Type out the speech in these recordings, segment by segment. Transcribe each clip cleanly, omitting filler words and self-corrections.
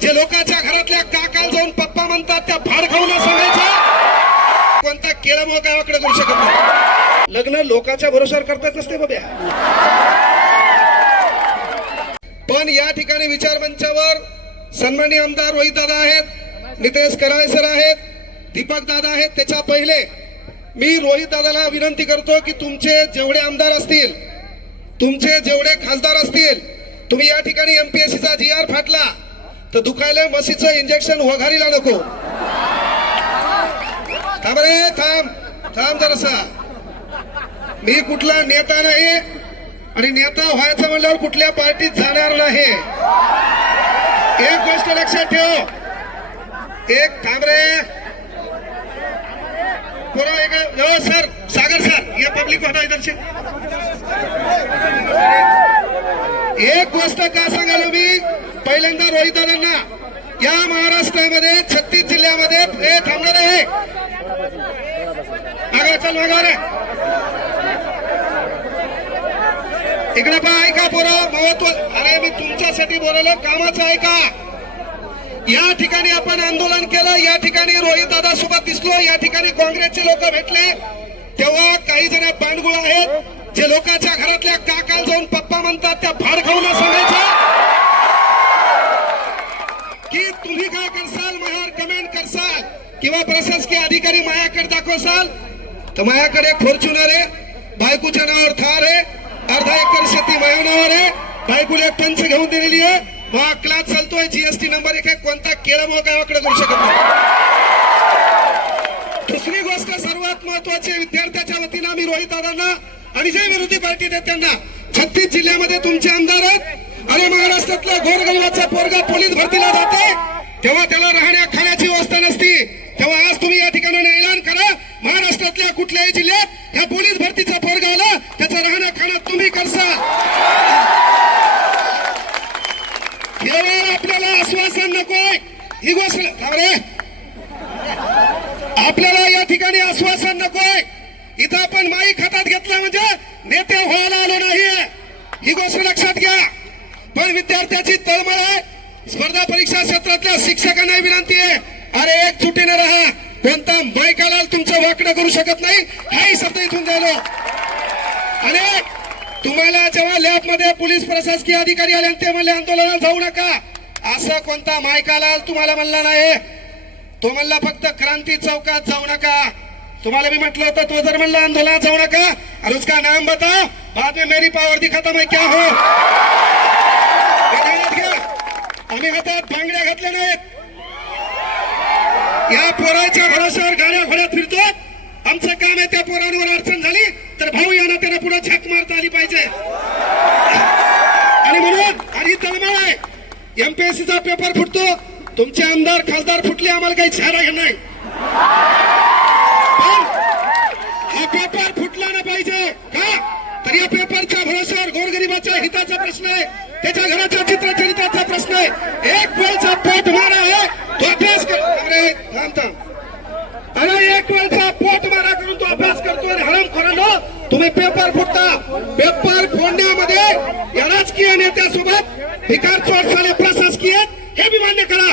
जे लोकांच्या घरातल्या काकाला जाऊन पप्पा म्हणतात त्या भाड खाऊन सांगायचं कोणता केळं गावाकडे करू शकत नाही। लग्न लोकांच्या भरोशावर करतात नसते बघ्या। पण या ठिकाणी विचार मंचावर सन्माननीय आमदार रोहित दादा आहेत, नितेश कराळे सर आहेत, दीपक दादा आहेत। त्याच्या पहिले मी रोहित दादाला विनंती करतो की तुमचे जेवढे आमदार असतील, तुमचे जेवढे खासदार असतील, तुम्ही या ठिकाणी एमपीएससीचा जीआर फाटला तर दुखायला मशीचं इंजेक्शन वघारीला नको। थांब रे, थांब जरासा। मी कुठला नेता नाही आणि नेता व्हायचं म्हणल्यावर कुठल्या पार्टीत जाणार नाही। एक गोष्ट लक्षात ठेव, एक थांब रे पुरा एक सर, सागर सर, ये पब्लिक होता इधर से। एक गोष्ट का सांगालो मी पहिल्यांदा रोहित दादांना, या महाराष्ट्रामध्ये 36 जिल्ह्यामध्ये थांबणार आहे। मागा चल, मागा रे, इकडे पहा, ऐका पोरं, महत्व, अरे मी तुमच्यासाठी बोललो, कामाचं ऐका। या ठिकाणी आपण आंदोलन केलं, या ठिकाणी रोहित दादा सोबत दिसलो, या ठिकाणी काँग्रेसचे लोक भेटले, तेव्हा काही जण बांडगुळ आहेत जे लोकांच्या घरातल्या काकाला जाऊन पप्पा म्हणतात त्या भाड खाऊन सांगायचं की तुम्ही काय करसाल, माझ्यावर कमेंट करसाल किंवा प्रशासकीय अधिकारी माझ्याकडे दाखवसाल तर माझ्याकडे एक फॉर्च्युनर आहे, बायकोच्या नावावर थार आहे, अर्धा एकर शेती माझ्या नावावर आहे, बायकोला एक पंच घेऊन दिलेली आहे, मग क्लास चालतोय, जीएसटी नंबर 1 आहे, कोणता केळं गावाकडे करू शकत नाही। दुसरी गोष्ट सर्वात महत्वाची, विद्यार्थ्याच्या वतीनं आम्ही रोहित दादांना आणि जे विरोधी पार्टी आहेत त्यांना, 36 जिल्ह्यामध्ये तुमचे आमदार आहेत। अरे महाराष्ट्रातला गोरगरिबाचा पोरगा पोलीस भरतीला जाते तेव्हा त्याला राहण्या खाण्याची व्यवस्था नसती, तेव्हा आज तुम्ही या ठिकाणी ऐलान करा, महाराष्ट्रातल्या कुठल्याही जिल्ह्यात ह्या पोलीस भरतीचा पोरगा आला त्याचा राहण्या खाणं तुम्ही करसाल। केवळ आपल्याला आश्वासन नकोय, ही गोष्ट आपल्याला या ठिकाणी आश्वासन नकोय, इथं आपण माईक हातात घेतला म्हणजे नेते व्हायला आलो नाहीये, ही गोष्ट लक्षात घ्या। पण विद्यार्थ्याची तळमळ आहे, स्पर्धा परीक्षा क्षेत्रातल्या शिक्षकांना विनंती आहे, अरे एकजुटीने राहा, कोणता माईकाला तुमचं वाकडं करू शकत नाही, हाही शब्द इथून द्यायलो। आणि तुम्हाला जेव्हा लॅबमध्ये पोलीस प्रशासकीय अधिकारी आले ते म्हणले आंदोलनात जाऊ नका, असं कोणता मायकाला तुम्हाला म्हणला नाही, तो म्हणला फक्त क्रांती चौकात जाऊ नका। तुम्हाला मी म्हटलं होतं, तो जर म्हणला आंदोलनात जाऊ नका और उसका नाम बताओ, बाद में मेरी पावर दिखाता मैं क्या हूं। आम्ही हातात बांगड्या घातल्या नाहीत, या पोराच्या भरोश्यावर गाड्या घोड्यात फिरतो, आमचं काम आहे त्या पोरांवर अडचण झाली तर भाऊ यांना त्यांना पुढे झक मारता आली पाहिजे। आणि म्हणून आणि तळमळ आहे, एमपीएससीचा पेपर फुटतो, तुमचे आमदार खासदार फुटले, आम्हाला काही छारा घेणार नाही, पण हा पेपर फुटला ना पाहिजे का, तर या पेपरच्या भरोश्यावर गोरगरिबाच्या हिताचा प्रश्न आहे, त्याच्या घराच्या चित्रचरित्राचा प्रश्न आहे, एक वेळचा पोट मारा आहे तो अभ्यास कर, अरे एक वेळचा पोट मारा करून तो अभ्यास करतो आणि हरामखोरांनो तुम्ही पेपर फुटता। पेपर फोडण्यामध्ये या राजकीय नेत्यासोबत भिकार चोट झाले प्रशासकीय, हे बी मान्य करा।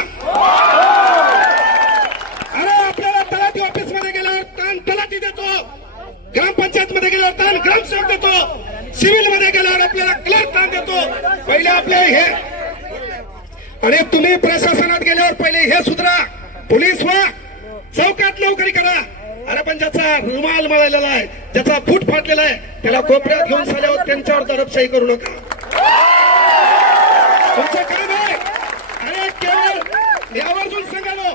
अरे आपल्याला तलाठी ऑफिस मध्ये गेल्यावर ताण तलाठी देतो, ग्रामपंचायत मध्ये गेल्यावर ताण ग्रामसेवक देतो, सिव्हिल मध्ये गेल्यावर आपल्याला क्लर्क ताण देतो, पहिले आपले हे, आणि तुम्ही प्रशासनात गेल्यावर पहिले हे सुधरा, पोलीस व्हा, चौकात नोकरी करा। अरे पण ज्याचा रुमाल मळलेला आहे, ज्याचा फूट फाटलेला आहे, त्याला कोपऱ्यात घेऊन साल्यावर त्यांच्यावर दडपशाही करू नका, तुमचं काम आहे। अरे केवळ यावरून सांगालो,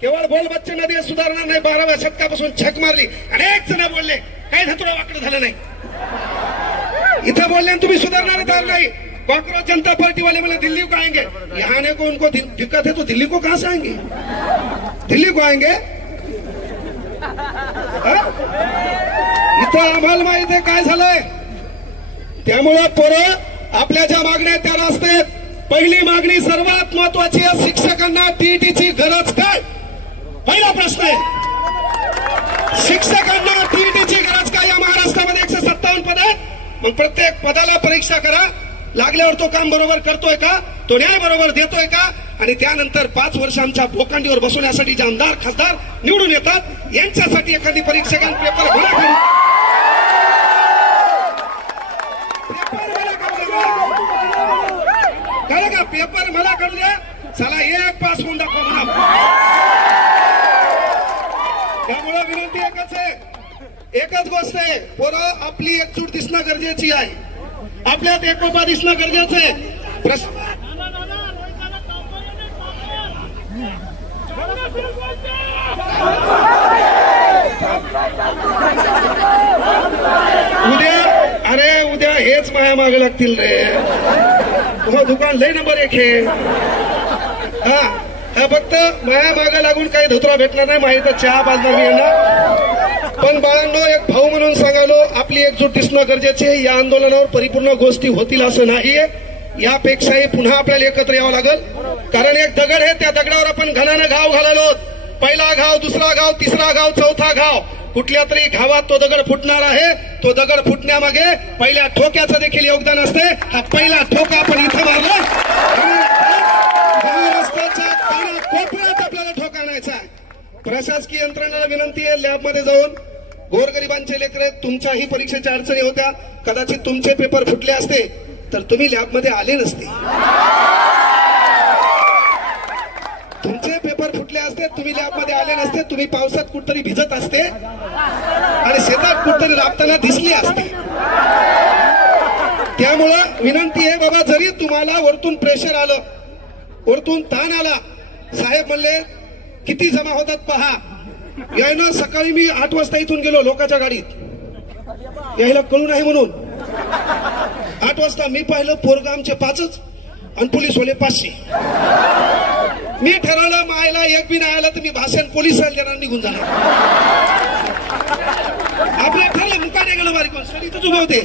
केवळ बोल बच्चन नदी सुधारणार नाही, 12व्या शतकापासून छक मारली, अनेक जण बोलले, काही धतुरा वाकडं झालं नाही, इथं बोलल्याने तुम्ही सुधारणार तर नाही। कांग्रेस जनता पार्टी वाले बोले दिल्ली को आएंगे, यहाँ आने को उनको दिक्कत है तो दिल्ली को कहां से आएंगे, दिल्ली को आएंगे। इथं आम्हाला माहित आहे काय झालंय, त्यामुळे पोरं आपल्या ज्या मागण्या त्या रास्तेत, पहिली मागणी सर्वात महत्वाची आहे, शिक्षकांना टीईटीची गरज काय, पहिला प्रश्न आहे, शिक्षकांना टीईटीची गरज काय। या महाराष्ट्रामध्ये 157 पद आहेत, मग प्रत्येक पदाला परीक्षा करा, लागल्यावर तो काम बरोबर करतोय का, तो तो न्याय बरोबर देतोय का? आणि त्यानंतर 5 वर्ष आमच्या भोकांडीवर बसवण्यासाठी जे आमदार खासदार निवडून येतात यांच्यासाठी एखादी परीक्षकांना पेपर भरा करू. कळलं का? पेपर मला करू द्या. चला एक पास होऊन दाखवा म्हणा. त्यामुळे विनंती एकच आहे, एकच गोष्ट आहे, पोरं आपली एकजूट दिसणं गरजेची आहे, आपल्यात एकोपा दिसणं गरजेचं आहे. उद्या हेच माया मागे लागतील रे. तुम्हा दुकान लय नंबर 1 आहे. हा फक्त माया मागे लागून काही धुतरा भेटणार नाही. माहिती चहा बाजणार मी यांना. पण बाळांनो, एक भाऊ म्हणून सांगालो, आपली एकजूट दिसणं गरजेचे आहे. या आंदोलनावर परिपूर्ण गोष्टी होतील असं नाहीये. यापेक्षाही पुन्हा आपल्याला एकत्र यावं लागेल. कारण एक दगड आहे, त्या दगडावर आपण घनानं घाव घालालो. पहिला घाव, दुसरा घाव, तिसरा घाव, चौथा घाव. कुठल्या तरी घावात तो दगड फुटणार आहे. तो दगड फुटण्यामागे पहिल्या ठोक्याचं देखील योगदान असते. हा पहिला ठोका आपण इथं मारला. रस्त्याच्या कोपऱ्यात आपल्याला ठोका आणायचा. प्रशासकीय यंत्रणेला विनंती आहे, लॅबमध्ये जाऊन गोरगरिबांचे लेकरे, तुमच्याही परीक्षेच्या अडचणी होत्या, कदाचित तुमचे पेपर फुटले असते तर तुम्ही लॅबमध्ये आले नसते. तुमचे पेपर फुटले असते, तुम्ही लॅबमध्ये आले नसते. तुम्ही पावसात कुठतरी भिजत असते आणि शेतात कुठतरी राबताना दिसले असते. त्यामुळं विनंती आहे बाबा, जरी तुम्हाला वरतून प्रेशर आलं, वरतून ताण आला, साहेब म्हणले किती जमा होतात पहा. यायनं सकाळी मी 8 वाजता इथून गेलो लोकांच्या गाडीत, यायला कळू नाही म्हणून. 8 वाजता मी पाहिलं पोरग आमचे 5च आणि पोलीस वाले 500. मी ठरवलं मायला एक बी नाही आला तर मी भाषण पोलिसांना देणार, निघून जाणार. आपलं ठरलं, मुकाने गेलो बारीक सर इथंच उभे होते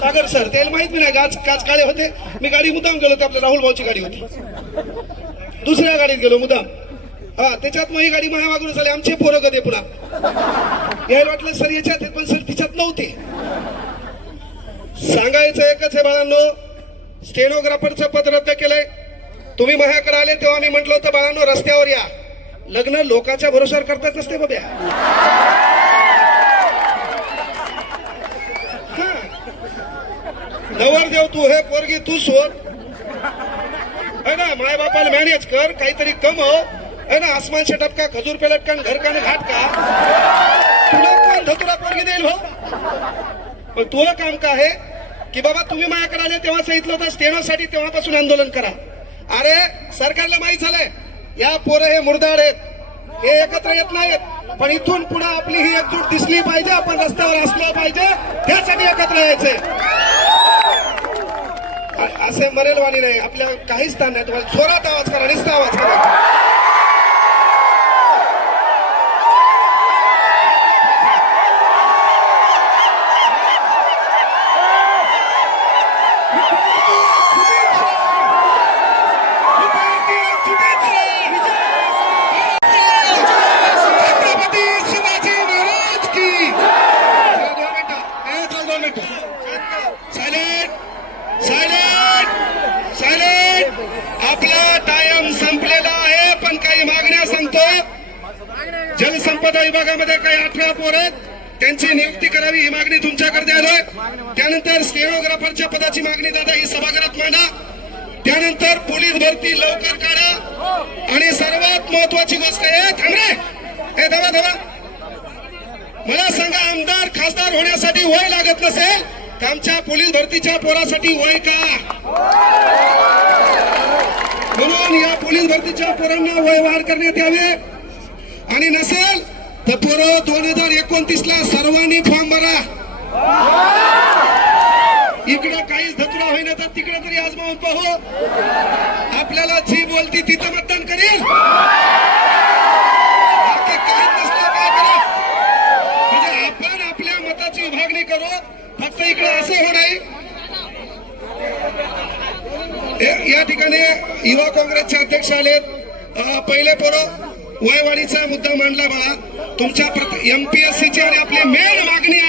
सागर सर, त्याला माहित नाही काच काळे होते. मी गाडी मुद्दाम गेलो, आपल्या राहुल भाऊची गाडी होती, दुसऱ्या गाडीत गेलो मुद्दाम. हा त्याच्यात मग ही गाडी माझ्या मागून झाली. आमचे पोरं कधी पुन्हा यायला वाटलं सर याच्यात, पण सर तिच्यात नव्हते. सांगायचं एकच आहे बाळांनो, स्टेनोग्राफरचं पद रद्द केलंय. तुम्ही माझ्याकडे आले तेव्हा मी म्हटलं होतं बाळांनो रस्त्यावर या. लग्न लोकांच्या भरोशावर करतात नसते बाब्या. नवरदेव तू, हे पोरगी तू शोध है ना, माय बापाला मॅनेज कर, काहीतरी कमव है ना. आसमान से टपका, खजूर पे लटकन, घर का घाट का, तुला कोण धतुरा पोरगी देईल हो. पण तुला काम का आहे की बाबा तुम्ही माझ्याकडे आले तेव्हा सांगितलं होतं स्टेनोसाठी, तेव्हापासून आंदोलन करा. अरे सरकारला माहित झालंय या पोरं हे मुर्दाड आहेत, हे एकत्र येत नाहीत. पण इथून पुढे आपली ही एकजूट दिसली पाहिजे, आपण रस्त्यावर असलो पाहिजे, त्यासाठी एकत्र यायचंय. असे मरेलवाणी नाही, आपल्या काहीच स्थान नाही. तुम्हाला जोरात आवाज करा, निस्ता आवाज करा. आपला टाइम संपलेला आहे, पण काही मागण्या सांगतो. जलसंपदा विभागामध्ये काही 18 पोर आहेत, त्यांची नियुक्ती करावी ही मागणी तुमच्याकडे आलोय. त्यानंतर स्टेनोग्राफरच्या पदाची मागणी दादा ही सभागृहात मांडा. त्यानंतर पोलीस भरती लवकर काढा. आणि सर्वात महत्वाची गोष्ट आहे, थांबरे हे धावा धावा, मला सांगा आमदार खासदार होण्यासाठी वय लागत नसेल तर आमच्या पोलीस भरतीच्या पोरासाठी वय का? म्हणून या पोलीस भरतीच्या पोरांना वय वाढ करण्यात यावे. आणि नसेल तर पोरं 2029ला सर्वांनी फॉर्म भरा. इकडे काहीच धतुरा होईना तर तिकडे तरी आजमावून पाहू. आपल्याला जी बोलती तिथं मतदान करेल. काहीच नसलं काय करा, म्हणजे आपण आपल्या मताची विभागणी करू. फक्त इकडे असं होणार. या ठिकाणी युवा काँग्रेसचे अध्यक्ष आलेत. पहिले पोरं वयवाढीचा मुद्दा मांडला बाळा. तुमच्या एमपीएससीची आणि आपली मेन मागणी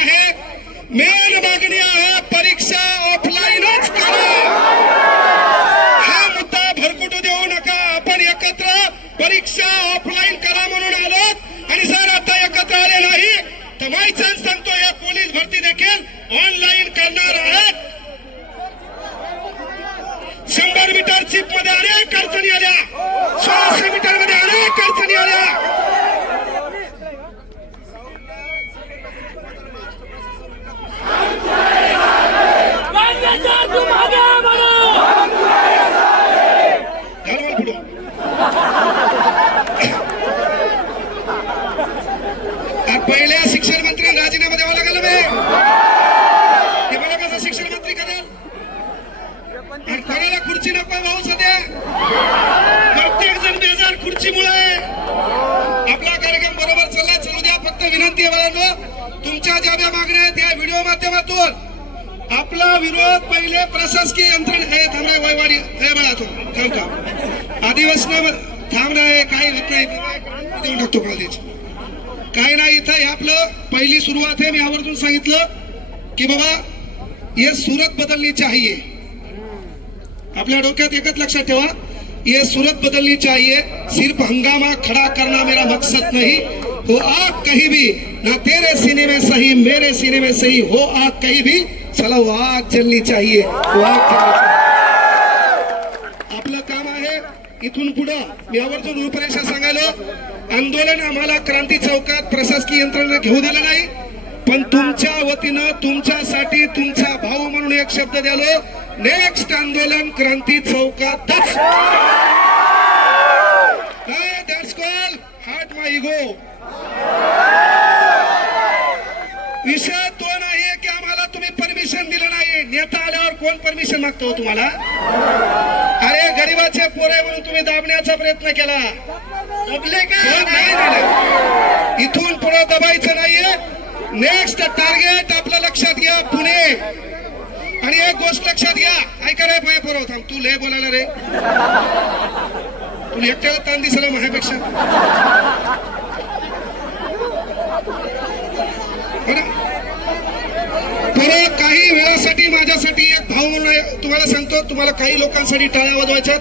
आहे, परीक्षा ऑफलाईनच करा. हा मुद्दा भरकुटू देऊ नका. आपण एकत्र परीक्षा ऑफलाईन करा म्हणून आलो आणि जर आता एकत्र आले नाही तर माय चान्स सांगतो या पोलीस भरती देखील ऑनलाईन करणार आहेत. 100 मीटर चिप मध्ये अनेक अडचणी आल्या, 1600 मीटर मध्ये अनेक अडचणी आल्या. पहिल्या शिक्षण मंत्री राजीनामा द्यावा लागला ते मला कसं शिक्षण मंत्री करेल आणि कोणाला खुर्ची नको भाऊ. सध्या प्रत्येक जण बेजार खुर्चीमुळे. आपला कार्यक्रम बरोबर चाललाय, चालू द्या. फक्त विनंती आहे बाळांनो, तुमच्या ज्या ज्या मागण्या आहेत या व्हिडिओ माध्यमातून आपला विरोध पहिले प्रशासकीय यंत्रणा हे थांबणे वयवाडी हे बाळा तो थांब का आदिवासी थांबणं काही होत नाही. देऊन टाकतो कॉलेज काय नाही. इथं हे आपलं पहिली सुरुवात आहे. मी आवर्जून सांगितलं की बाबा ये सूरत बदलनी चाहिए. आपल्या डोक्यात एकच लक्षात ठेवा, ये सूरत बदलनी चाहिए. सिर्फ हंगामा खड़ा करना मेरा मकसद नहीं. हो आग कहीं भी, ना तेरे सीने में सही मेरे सीने में सही, हो आग कहीं भी, चला वो आग जलनी चाहिए. वो आग जलनी चाहिए. आपलं काम आहे इथून पुढं. मी आवर्जून रूपरेषा सांगायलो, आंदोलन आम्हाला क्रांती चौकात प्रशासकीय यंत्रणा घेऊ दिलं नाही, पण तुमच्या वतीनं तुमच्यासाठी तुमचा भाऊ म्हणून एक शब्द द्यालो, नेक्स्ट आंदोलन क्रांती चौकातच. That's call heart my ego. विषय तो नाहीये की आम्हाला तुम्ही परमिशन दिलं नाही. नेता आल्यावर कोण परमिशन मागतो तुम्हाला? अरे गरीबाचे पोरे म्हणून तुम्ही दाबण्याचा प्रयत्न केला. नाही. इथून पुढे दबायचं नाहीये. नेक्स्ट टार्गेट आपलं लक्षात घ्या, पुणे. आणि एक गोष्ट लक्षात घ्या, ऐका रे पाय पुरव थांब. तू लय बोलायला रे, तुला एकट्याला ताण दिसला माझ्यापेक्षा. परत काही वेळासाठी माझ्यासाठी एक भाऊ म्हणून तुम्हाला सांगतो, तुम्हाला काही लोकांसाठी टाळ्या वाजवायच्यात.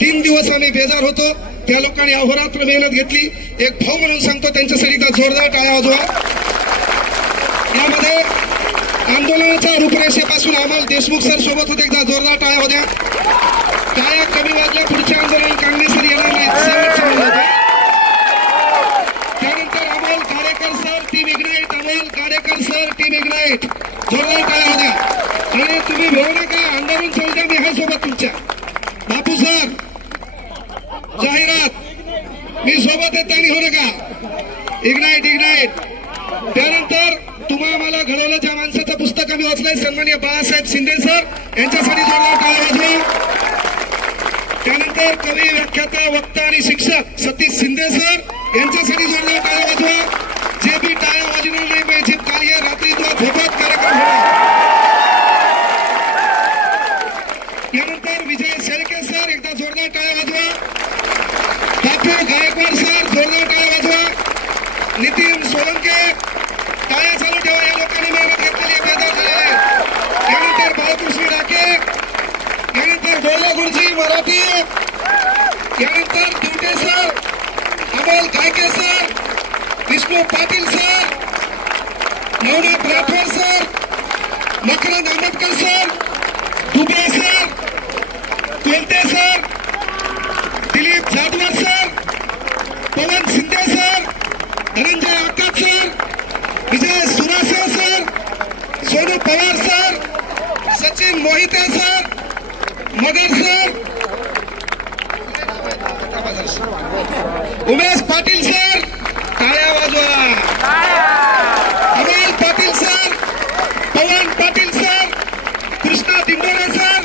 3 दिवस आम्ही बेजार होतो, त्या लोकांनी अहोरात्र मेहनत घेतली. एक भाऊ म्हणून सांगतो त्यांच्यासाठी एकदा जोरदार टाळ्या वाजवा. यामध्ये आंदोलनाच्या रूपरेषेपासून अमोल देशमुख सर सोबत होते, एकदा जोरदार टाळ्या होत्या. टाळ्या कमी वाजल्या, पुढच्या आंदोलन काँग्रेसवर येणार नाहीत. त्यानंतर Amol Gadekar sir team ignite, Amol Gadekar sir team ignite, जोरदार टाळ्या होत्या. आणि तुम्ही भेऊ नका, आंदोलन चालू द्या, मी आहे सोबत तुमच्या. बापू सर जाहिरात मी सोबत आहे, त्यांनी होऊ नका. Ignite ignite. त्यानंतर तुम्हा मला घडवलं ज्या माणसाचं पुस्तक आम्ही वाचलंय, सन्माननीय बाळासाहेब शिंदे सर, यांच्यासाठी जोरदार टाळ्या वाजवा. त्यानंतर कवी व्याख्याता वक्ता आणि शिक्षक सतीश शिंदे सर, यांच्यासाठी जोरदार टाळ्या वाजवा. जे बी टाळ्या वाजवणार नाही पाहिजे कार्य रात्री तुला झोपत कार्यक्रम होणार. यानंतर विजय शेळके सर, एकदा जोरदार टाळ्या वाजवा. बापू गायकवाड सर, जोरदार टाळ्या वाजवा. नितीन सोलंके, टाळ्या चालू ठेवा. या लोकांनी मेहनत घेतलेली बेदार झाले. यानंतर बाळकृष्ण डाके, यानंतर डोले गुरुजी मराठी, यानंतर दुटे sir, Amol Gayke sir, Vishnu Patil sir, Navnath Rathod sir, Makarand Ambedkar sir, Dubey sir, Kolte sir, Dilip Jadhavar sir, Pavan Shinde sir, Dhananjay Akash sir, Vijay Surase sir, Sonu Pawar sir, Sachin Mohite sir, Magar sir, Umesh Patil sir, टाळ्या वाजवा. Amol Patil sir, Pavan Patil sir, Krishna Dindore sir,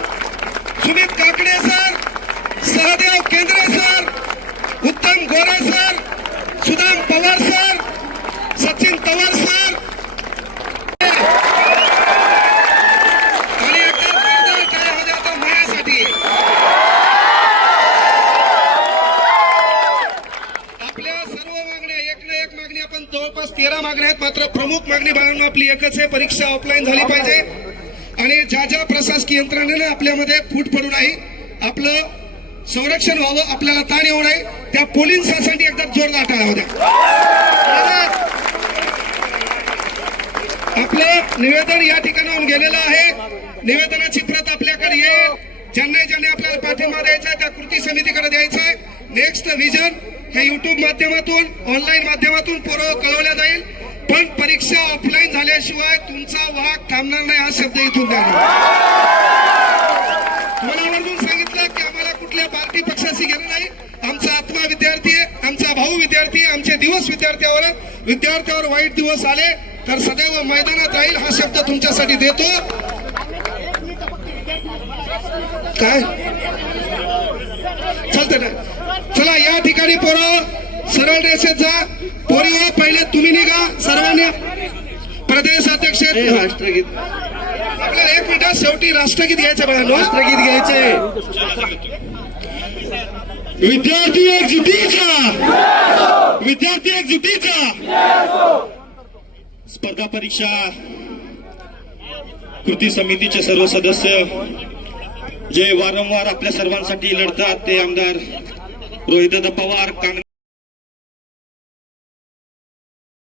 Sumit Kakade sir, Sahdev Kendre sir, Uttam Gore sir, Sudam Pawar sir, Sachin Pawar sir. आणि एकदा टाळ्या होत्या आता माझ्यासाठी. आपल्या सर्व मागण्या एक ना एक मागणी आपण जवळपास 13 मागण्या आहेत. मात्र प्रमुख मागणी बाळांनो आपली एकच आहे, परीक्षा ऑफलाईन झाली पाहिजे. आणि ज्या ज्या प्रशासकीय यंत्रणेने आपल्यामध्ये फूट पडू नाही, आपलं संरक्षण व्हावं, आपल्याला ताण येऊ नये, त्या पोलिसांसाठी एकदा जोरदार टाळ्या होत्या. आपलं निवेदन या ठिकाणाहून गेलेलं आहे. निवेदनाची प्रत आपल्याकडे येईल. ज्यांनी आपल्याला पाठिंबा द्यायचा आहे त्या कृती समितीकडे द्यायचा आहे. नेक्स्ट व्हिजन हे युट्यूब माध्यमातून, ऑनलाईन माध्यमातून पूर्व कळवल्या जाईल. पण परीक्षा ऑफलाईन झाल्याशिवाय तुमचा वाहक थांबणार नाही हा शब्द इथून द्या. तुम्हाला आवर्जून सांगितलं की आम्हाला कुठल्या पार्टी पक्षाशी घेणं नाही. आमचा आत्मा विद्यार्थी आहे, आमचा भाऊ विद्यार्थी आहे, आमचे दिवस विद्यार्थ्यावर वाईट दिवस आले तर सदैव मैदानात राहील हा शब्द तुमच्यासाठी देतो. काय चालतंय ना? चला या ठिकाणी पोरं सरळ रेषेत जा. पोरी पहिले तुम्ही निघा सर्वांनी. प्रदेश अध्यक्ष राष्ट्रगीत आपल्याला 1 मिनिटात शेवटी राष्ट्रगीत घ्यायचं बघा. राष्ट्रगीत घ्यायचे. विद्यार्थी एकजुटीचा, विद्यार्थी एकजुटीचा. स्पर्धा परीक्षा कृती समितीचे सर्व सदस्य जे वारंवार आपल्या सर्वांसाठी लढतात ते आमदार रोहितदादा पवार,